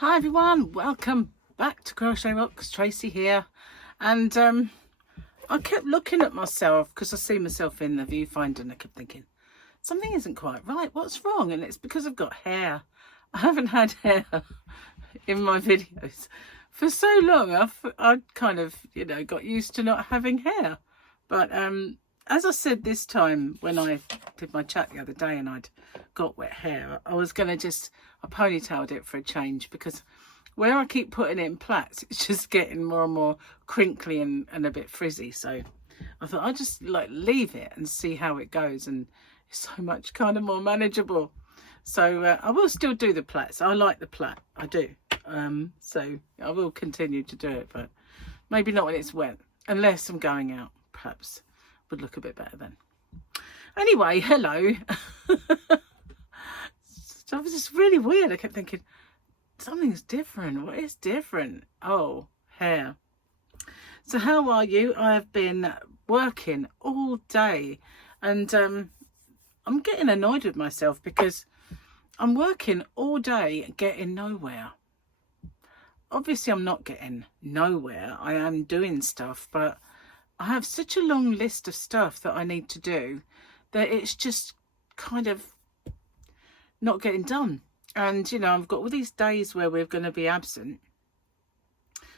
Hi everyone, welcome back to CrochetRocks. Tracy here, and I kept looking at myself because I see myself in the viewfinder and I kept thinking something isn't quite right. What's wrong? And it's because I've got hair. I haven't had hair in my videos for so long. I've kind of got used to not having hair, but as I said this time when I did my chat the other day and I'd got wet hair, I was going to I ponytailed it for a change, because where I keep putting it in plaits, it's just getting more and more crinkly and a bit frizzy. So I thought I'd just leave it and see how it goes, and it's so much kind of more manageable. So I will still do the plaits. I like the plait, I do. So I will continue to do it, but maybe not when it's wet, unless I'm going out. Perhaps would look a bit better then. Anyway, hello. So it was just really weird. I kept thinking something's different. What is different? Oh, hair. So how are you? I have been working all day, and I'm getting annoyed with myself because I'm working all day getting nowhere. Obviously I'm not getting nowhere. I am doing stuff, but I have such a long list of stuff that I need to do that it's just kind of not getting done. And I've got all these days where we're going to be absent,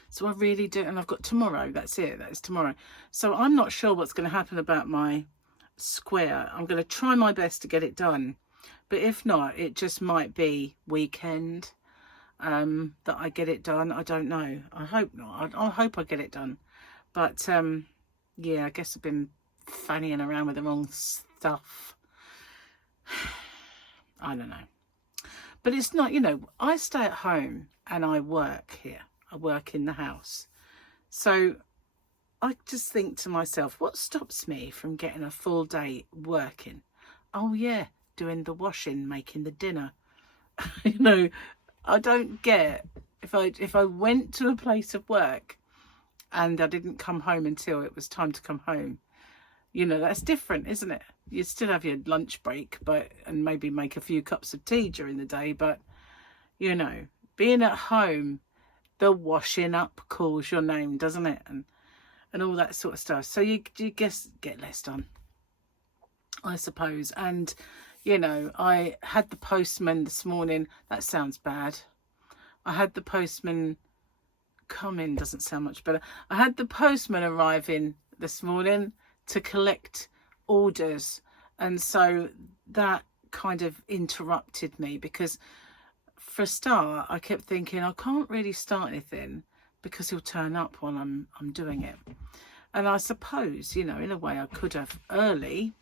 so I really do. And I've got tomorrow, that's it, that is tomorrow. So I'm not sure what's going to happen about my square. I'm going to try my best to get it done, but if not, it just might be weekend that I get it done. I don't know. I hope not. I hope I get it done, but yeah, I guess I've been fannying around with the wrong stuff. I don't know. But it's not, I stay at home and I work here. I work in the house. So I just think to myself, what stops me from getting a full day working? Oh yeah, doing the washing, making the dinner. I don't get, if I went to a place of work and I didn't come home until it was time to come home, that's different, isn't it? You still have your lunch break, and maybe make a few cups of tea during the day, but being at home, the washing up calls your name, doesn't it? And all that sort of stuff. So you guess get less done, I suppose. And I had the postman this morning. That sounds bad. I had the postman come in, doesn't sound much better. I had the postman arriving this morning to collect orders, and so that kind of interrupted me, because for a start I kept thinking I can't really start anything because he'll turn up while I'm doing it. And I suppose in a way I could have early,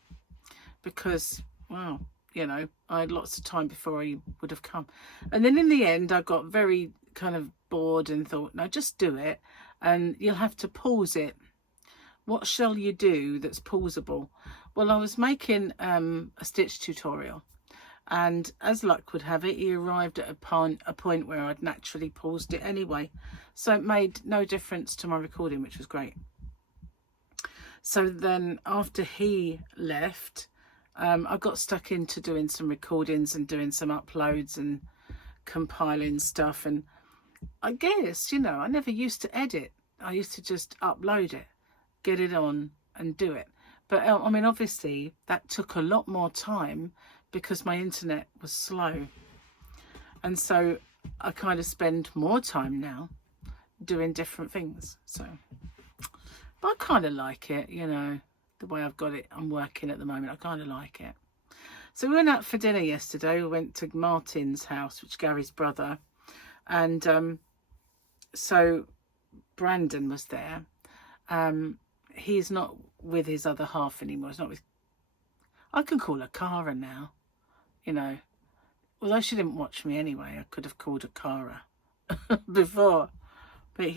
because well, I had lots of time before he would have come. And then in the end I got very kind of bored and thought, no, just do it, and you'll have to pause it. What shall you do that's pausable? Well, I was making a stitch tutorial, and as luck would have it, he arrived at a point where I'd naturally paused it anyway. So it made no difference to my recording, which was great. So then after he left, I got stuck into doing some recordings and doing some uploads and compiling stuff. And I guess, I never used to edit. I used to just upload it, get it on and do it. But I mean, obviously that took a lot more time because my internet was slow. And so I kind of spend more time now doing different things. So, but I kind of like it, the way I've got it. I'm working at the moment. I kind of like it. So we went out for dinner yesterday. We went to Martin's house, which is Gary's brother. And so Brandon was there. He's not with his other half anymore. He's not with, I can call her Cara now, although she didn't watch me anyway. I could have called her Cara before, but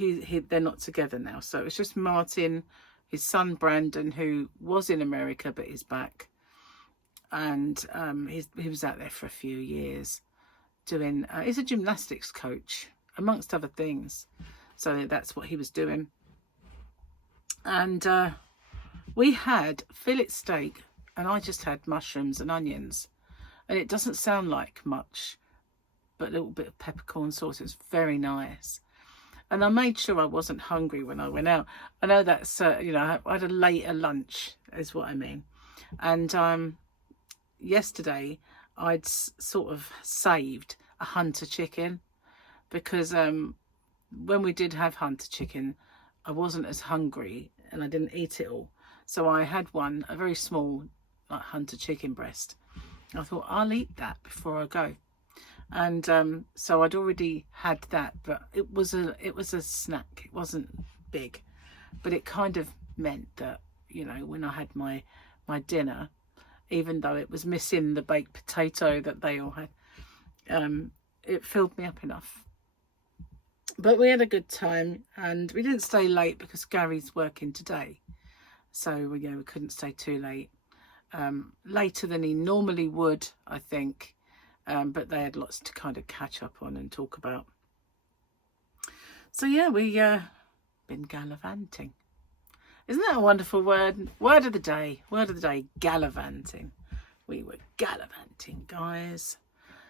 they're not together now. So it's just Martin, his son Brandon, who was in America but is back, and he was out there for a few years doing, he's a gymnastics coach amongst other things, so that's what he was doing. And we had fillet steak, and I just had mushrooms and onions, and it doesn't sound like much, but a little bit of peppercorn sauce. It was very nice. And I made sure I wasn't hungry when I went out. I know that's, you know, I had a later lunch is what I mean. And yesterday I'd sort of saved a hunter chicken because when we did have hunter chicken, I wasn't as hungry and I didn't eat it all. So I had one, a very small like hunter chicken breast. I thought I'll eat that before I go. And so I'd already had that, but it was a snack. It wasn't big, but it kind of meant that, you know, when I had my dinner, even though it was missing the baked potato that they all had, it filled me up enough. But we had a good time, and we didn't stay late because Gary's working today, so we couldn't stay too late. Later than he normally would, I think. But they had lots to kind of catch up on and talk about. So yeah, we been gallivanting. Isn't that a wonderful word? Word of the day, gallivanting. We were gallivanting, guys.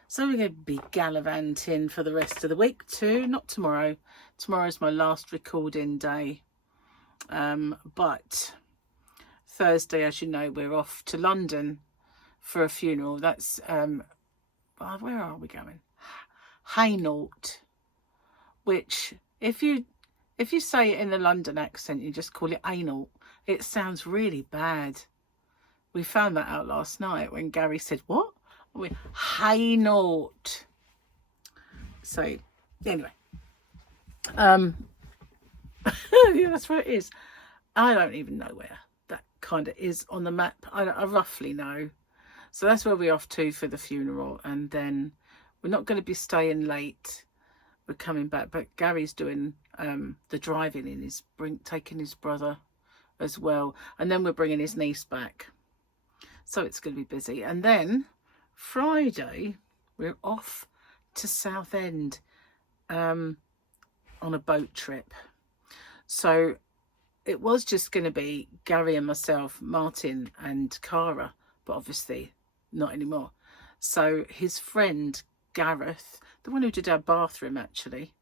So we're going to be gallivanting for the rest of the week too. Not tomorrow. Tomorrow's my last recording day. But Thursday, as you know, we're off to London for a funeral. That's where are we going? Hainault, which if you say it in a London accent, you just call it Hainault. It sounds really bad. We found that out last night when Gary said, "What?" We Hainault. So anyway, yeah, that's where it is. I don't even know where that kind of is on the map. I roughly know. So that's where we're off to for the funeral, and then we're not going to be staying late. We're coming back, but Gary's doing the driving in taking his brother as well, and then we're bringing his niece back. So it's going to be busy, and then Friday we're off to Southend on a boat trip. So it was just going to be Gary and myself, Martin and Cara, but obviously not anymore. So his friend Gareth, the one who did our bathroom actually,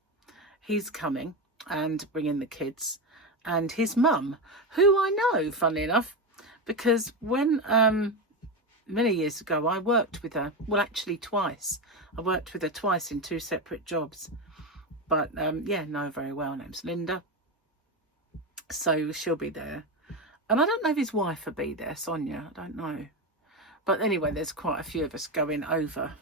he's coming and bringing the kids, and his mum, who I know, funnily enough, because when many years ago I worked with her, well actually twice. I worked with her twice in 2 separate jobs, but yeah, know her very well. Her name's Linda, so she'll be there. And I don't know if his wife will be there, Sonia, I don't know. But anyway, there's quite a few of us going over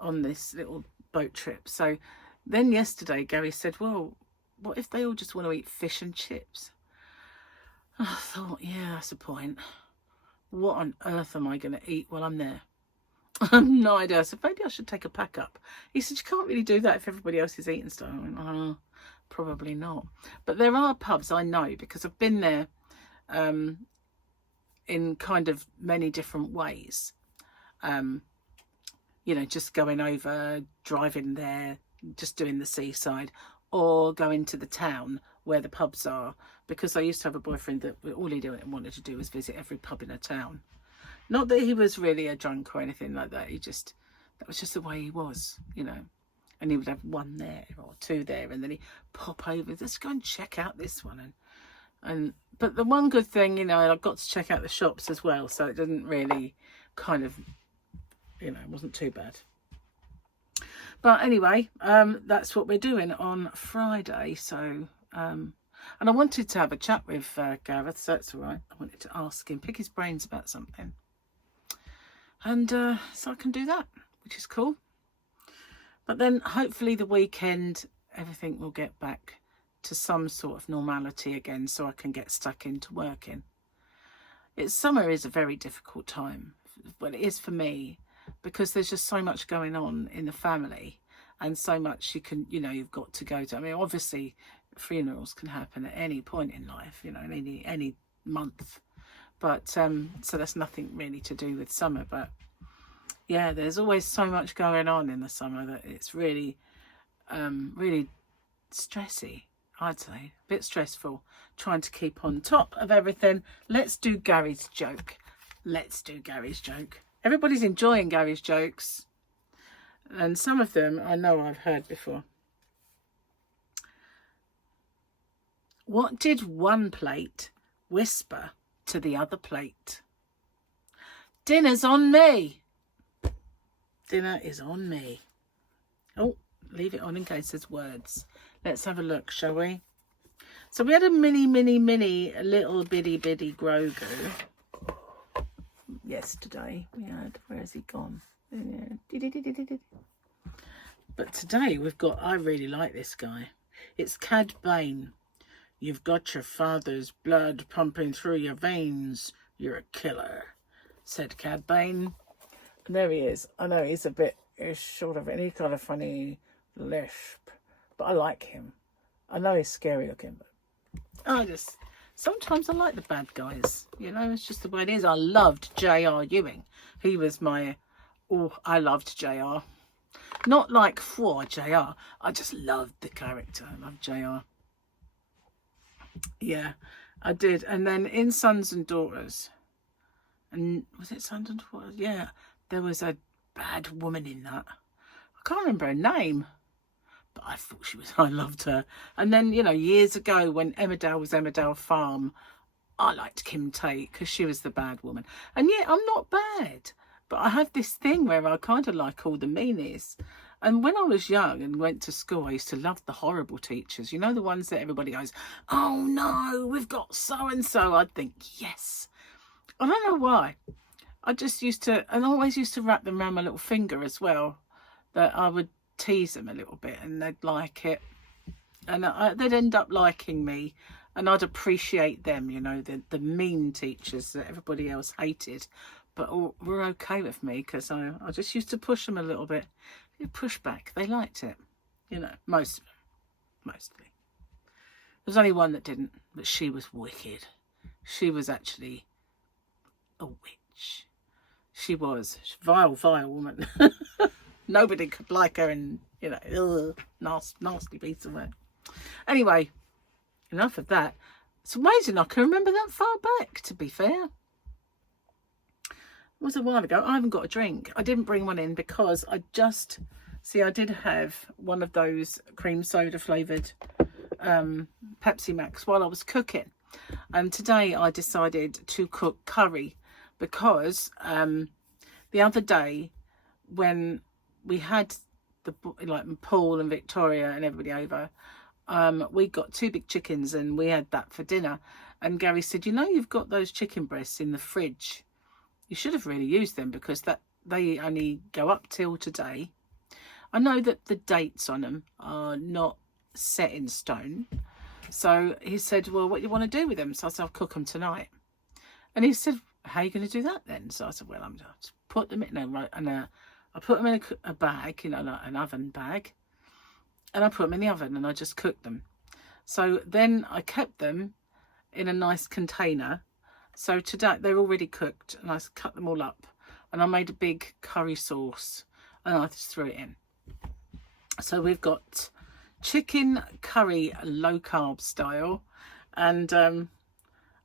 on this little boat trip. So then yesterday, Gary said, well, what if they all just want to eat fish and chips? I thought, yeah, that's a point. What on earth am I going to eat while I'm there? I have no idea. So maybe I should take a pack up. He said, you can't really do that if everybody else is eating stuff. I went, oh, probably not. But there are pubs I know, because I've been there in kind of many different ways. You know, just going over, driving there, just doing the seaside, or going to the town where the pubs are, because I used to have a boyfriend that all he wanted to do was visit every pub in a town. Not that he was really a drunk or anything like that. That was just the way he was, you know. And he would have one there or 2 there, and then he'd pop over, let's go and check out this one. But the one good thing, you know, I got to check out the shops as well, so it didn't really kind of, you know, it wasn't too bad. But anyway, that's what we're doing on Friday. So, and I wanted to have a chat with Gareth, so that's all right. I wanted to ask him, pick his brains about something. And so I can do that, which is cool. But then hopefully the weekend, everything will get back to some sort of normality again, so I can get stuck into working. Summer is a very difficult time. Well, it is for me, because there's just so much going on in the family, and so much you've got to go to. I mean, obviously funerals can happen at any point in life, you know, in any month, but so that's nothing really to do with summer. But yeah, there's always so much going on in the summer that it's really really stressy, I'd say. A bit stressful trying to keep on top of everything. Let's do Gary's joke. Everybody's enjoying Gary's jokes. And some of them I know I've heard before. What did one plate whisper to the other plate? Dinner's on me. Dinner is on me. Oh, leave it on in case there's words. Let's have a look, shall we? So we had a mini little bitty Grogu yesterday. We had, where has he gone? But today we've got, I really like this guy. It's Cad Bane. You've got your father's blood pumping through your veins. You're a killer, said Cad Bane. And there he is. I know he's short of it. He's got a funny lisp, but I like him. I know he's scary looking, but sometimes I like the bad guys. You know, it's just the way it is. I loved J.R. Ewing. He was I loved J.R. Not like for J.R. I just loved the character. I loved J.R. Yeah, I did. And then in Sons and Daughters, and was it Sons and Daughters? Yeah, there was a bad woman in that. I can't remember her name, but I thought I loved her. And then, you know, years ago when Emmerdale was Emmerdale Farm, I liked Kim Tate because she was the bad woman. And yeah, I'm not bad, but I have this thing where I kind of like all the meanies. And when I was young and went to school, I used to love the horrible teachers. You know, the ones that everybody goes, oh no, we've got so-and-so. I'd think, yes. I don't know why. I just used to, and I always used to wrap them around my little finger as well, that I would tease them a little bit and they'd like it. And they'd end up liking me and I'd appreciate them, you know, the mean teachers that everybody else hated. But were okay with me because I just used to push them a little bit. Push back. They liked it. You know, most of them. Mostly. There was only one that didn't, but she was wicked. She was actually a witch. She was a vile woman. Nobody could like her and, you know, nasty piece of work. Anyway, enough of that. It's amazing I can remember that far back, to be fair. It was a while ago. I haven't got a drink. I didn't bring one in because I did have one of those cream soda flavoured Pepsi Max while I was cooking. And today I decided to cook curry because the other day when we had Paul and Victoria and everybody over, we got 2 big chickens and we had that for dinner. And Gary said, you know, you've got those chicken breasts in the fridge. You should have really used them because they only go up till today. I know that the dates on them are not set in stone. So he said, well, what do you want to do with them? So I said, I'll cook them tonight. And he said, how are you going to do that then? So I said, well, I'm just put them in I put them in a bag, you know, like an oven bag. And I put them in the oven and I just cooked them. So then I kept them in a nice container. So today they're already cooked and I cut them all up and I made a big curry sauce and I just threw it in. So we've got chicken curry low carb style and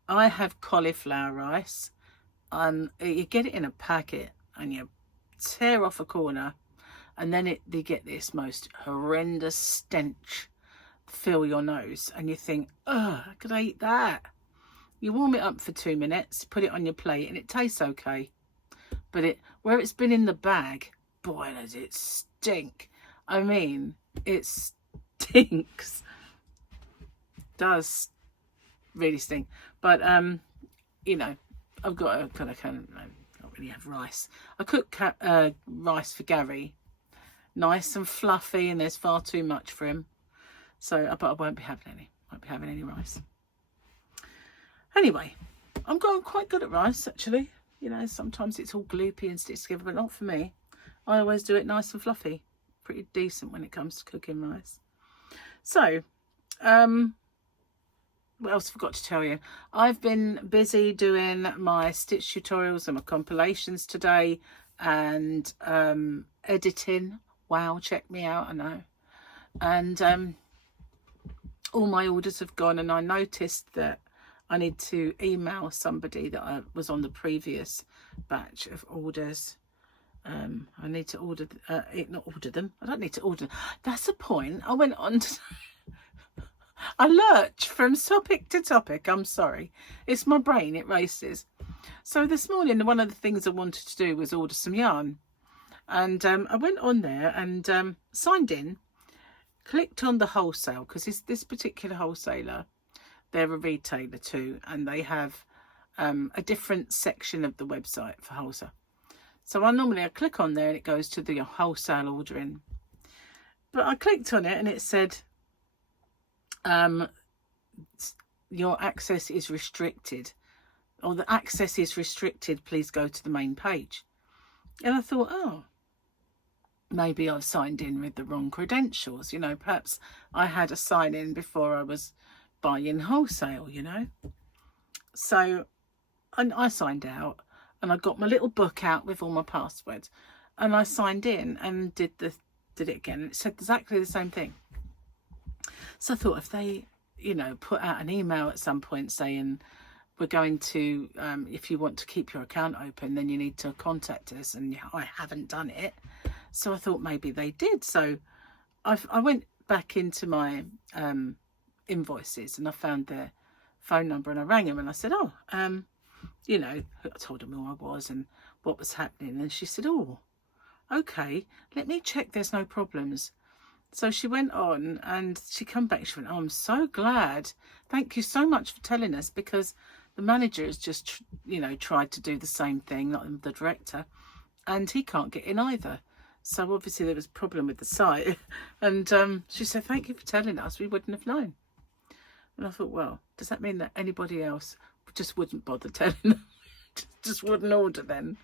I have cauliflower rice. You get it in a packet and you tear off a corner and then they get this most horrendous stench fill your nose and you think, oh, I could eat that. You warm it up for 2 minutes, put it on your plate, and it tastes okay. But where it's been in the bag, boy, does it stink. I mean, it stinks. Does really stink. But, you know, I've got a kind of, I don't really have rice. I cook rice for Gary. Nice and fluffy, and there's far too much for him. So, but I won't be having any. Won't be having any rice. Anyway, I'm going quite good at rice, actually. You know, sometimes it's all gloopy and sticks together, but not for me. I always do it nice and fluffy. Pretty decent when it comes to cooking rice. So, what else I forgot to tell you? I've been busy doing my stitch tutorials and my compilations today and editing. Wow, check me out, I know. And all my orders have gone and I noticed that I need to email somebody that I was on the previous batch of orders I need to order, not order them. I don't need to order them. That's the point. I went on to, I lurch from topic to topic. I'm sorry. It's my brain. It races. So this morning, one of the things I wanted to do was order some yarn. And I went on there and signed in, clicked on the wholesale, because this particular wholesaler, they're a retailer too, and they have a different section of the website for wholesale. So I click on there and it goes to the wholesale ordering. But I clicked on it and it said, your access is restricted, or the access is restricted, please go to the main page. And I thought, oh, maybe I've signed in with the wrong credentials, you know, perhaps I had a sign in before I was buying wholesale, you know. So I signed out and I got my little book out with all my passwords and I signed in and did it again. And it said exactly the same thing. So I thought, if they, you know, put out an email at some point saying, we're going to, if you want to keep your account open, then you need to contact us, and I haven't done it. So I thought maybe they did. So I went back into my invoices and I found their phone number and I rang him and I said, oh, you know, I told him who I was and what was happening. And she said, oh, okay, let me check there's no problems. So she went on and she come back. She went, oh, I'm so glad. Thank you so much for telling us, because the manager has just, you know, tried to do the same thing, not the director, and he can't get in either. So obviously there was a problem with the site. And she said, thank you for telling us. We wouldn't have known. And I thought, well, does that mean that anybody else just wouldn't bother telling them? just wouldn't order then?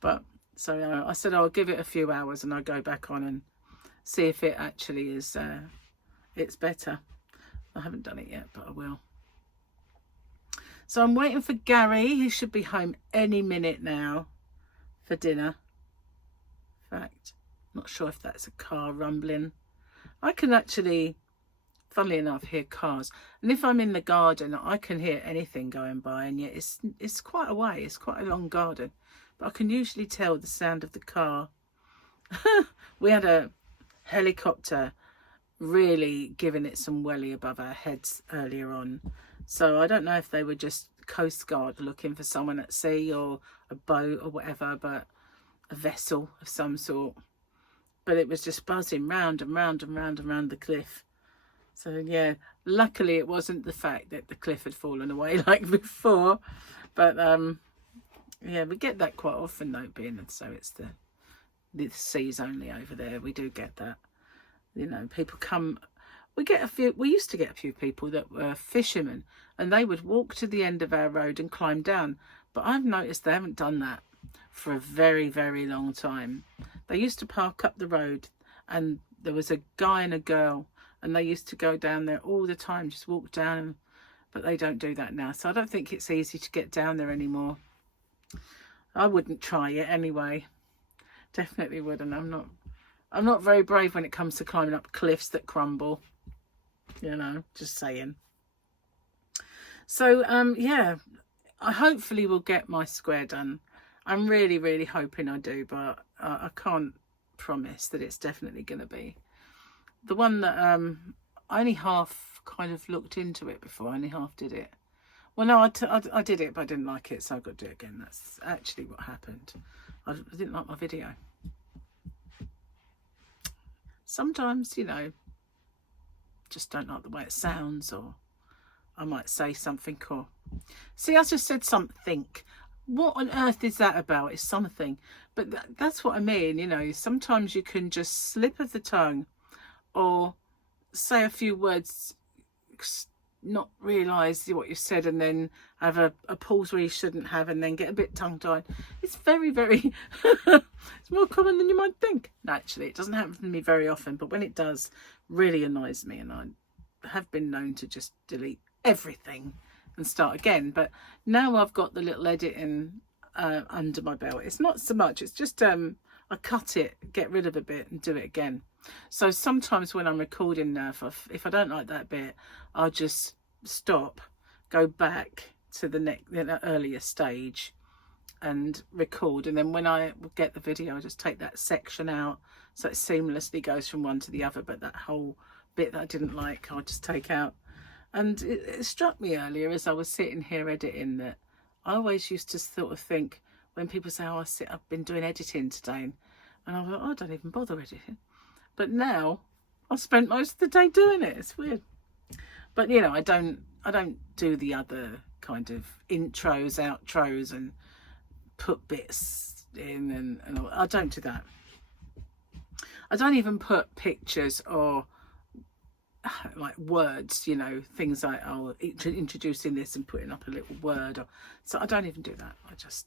But so I said, I'll give it a few hours and I'll go back on and see if it actually is, it's better. I haven't done it yet, but I will. So I'm waiting for Gary. He should be home any minute now for dinner. In fact, not sure if that's a car rumbling. I can actually, funnily enough, hear cars. And if I'm in the garden, I can hear anything going by. And yet it's quite a way. It's quite a long garden. But I can usually tell the sound of the car. We had a helicopter really giving it some welly above our heads earlier on. So I don't know if they were just Coast Guard looking for someone at sea, or a boat or whatever, but a vessel of some sort. But it was just buzzing round and round and round and round the cliff. So yeah, luckily it wasn't the fact that the cliff had fallen away like before. But yeah, we get that quite often though, being so it's the seas only over there. We do get that. You know, people come. We used to get a few people that were fishermen, and they would walk to the end of our road and climb down. But I've noticed they haven't done that for a very, very long time. They used to park up the road, and there was a guy and a girl, and they used to go down there all the time, just walk down. But they don't do that now, so I don't think it's easy to get down there anymore. I wouldn't try it anyway. Definitely wouldn't. I'm not very brave when it comes to climbing up cliffs that crumble. You know, just saying. So yeah, I hopefully will get my square done. I'm really, really hoping I do, but I can't promise that it's definitely going to be. The one that I only half kind of looked into it before, I only half did it. Well, no, I did it, but I didn't like it, so I've got to do it again. That's actually what happened. I didn't like my video. Sometimes, you know, just don't like the way it sounds, or I might say something, or see, I just said something. What on earth is that about? It's something. But that's what I mean, you know, sometimes you can just slip of the tongue or say a few words, not realise what you said, and then have a pause where you shouldn't have, and then get a bit tongue-tied. It's very, very it's more common than you might think. No, actually, it doesn't happen to me very often, but when it does, really annoys me, and I have been known to just delete everything and start again. But now I've got the little editing under my belt. It's not so much, it's just I cut it, get rid of a bit and do it again. So sometimes when I'm recording now, if I don't like that bit, I'll just stop, go back to the earlier stage, and record, and then when I get the video I just take that section out so it seamlessly goes from one to the other, but that whole bit that I didn't like I'll just take out. And it struck me earlier as I was sitting here editing that I always used to sort of think when people say, oh, I've been doing editing today, and I thought, oh, I don't even bother editing. But now I spent most of the day doing it. It's weird. But you know, I don't do the other kind of intros, outros, and put bits in and all. I don't do that. I don't even put pictures or like words, you know, things like introducing this and putting up a little word. So I don't even do that. I just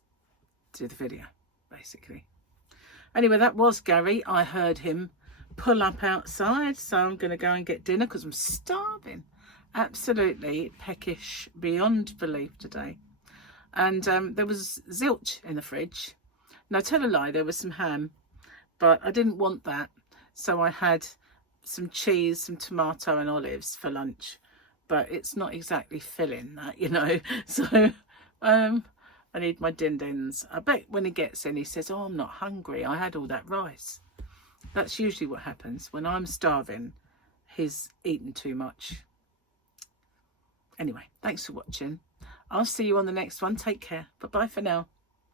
do the video, basically. Anyway, that was Gary. I heard him pull up outside, so I'm going to go and get dinner because I'm starving. Absolutely peckish beyond belief today. And there was zilch in the fridge. No, tell a lie, there was some ham, but I didn't want that. So I had some cheese, some tomato and olives for lunch. But it's not exactly filling that, you know. So I need my din-dins. I bet when he gets in, he says, oh, I'm not hungry. I had all that rice. That's usually what happens. When I'm starving, he's eaten too much. Anyway, thanks for watching. I'll see you on the next one. Take care. Bye-bye for now.